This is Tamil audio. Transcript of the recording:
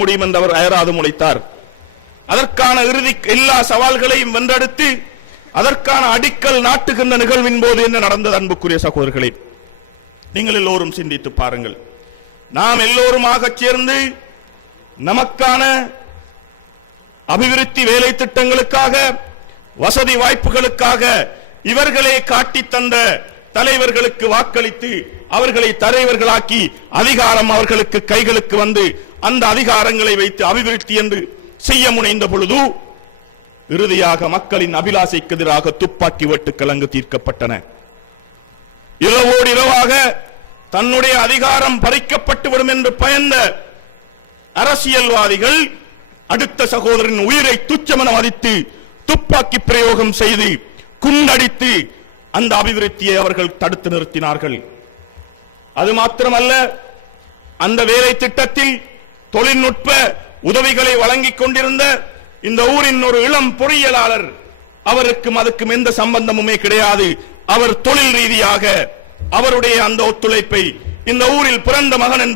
முடியும் என்று அவர் அயராது முளைத்தார். அதற்கான இறுதி எல்லா சவால்களையும் வென்றெடுத்து அதற்கான அடிக்கல் நாட்டுகின்ற நிகழ்வின் போது என்ன நடந்தது? அன்புக்குரிய சகோதரர்களே, நீங்கள் எல்லோரும் சிந்தித்து பாருங்கள். நாம் எல்லோருமாக சேர்ந்து நமக்கான அபிவிருத்தி வேலை திட்டங்களுக்காக, வசதி வாய்ப்புகளுக்காக இவர்களே காட்டி தந்த தலைவர்களுக்கு வாக்களித்து அவர்களை தலைவர்களாக்கி அதிகாரம் அவர்களுக்கு கைகளுக்கு வந்து அந்த அதிகாரங்களை வைத்து அபிவிருத்தி என்று செய்ய முனைந்த பொழுது இறுதியாக மக்களின் அபிலாசைக்கு எதிராக துப்பாக்கி வெட்டுக்கள் அங்கு தீர்க்கப்பட்டன. இரவோடு இரவாக தன்னுடைய அதிகாரம் பறிக்கப்பட்டுவிடும் என்று பயந்த அரசியல்வாதிகள் அடுத்த சகோதரன் உயிரை துச்சமென மதித்து துப்பாக்கி பிரயோகம் செய்து குண்டடித்து அந்த அபிவிருத்தியை அவர்கள் தடுத்து நிறுத்தினார்கள். அது மாத்திரமல்ல, அந்த வேலை திட்டத்தில் தொழில்நுட்ப உதவிகளை வழங்கிக் கொண்டிருந்த இந்த ஊரின் ஒரு இளம் பொறியியலாளர், அவருக்கும் அதுக்கும் எந்த சம்பந்தமுமே கிடையாது. அவர் தொழில் ரீதியாக அவருடைய அந்த ஒத்துழைப்பை இந்த ஊரில் பிறந்த மகன் என்பது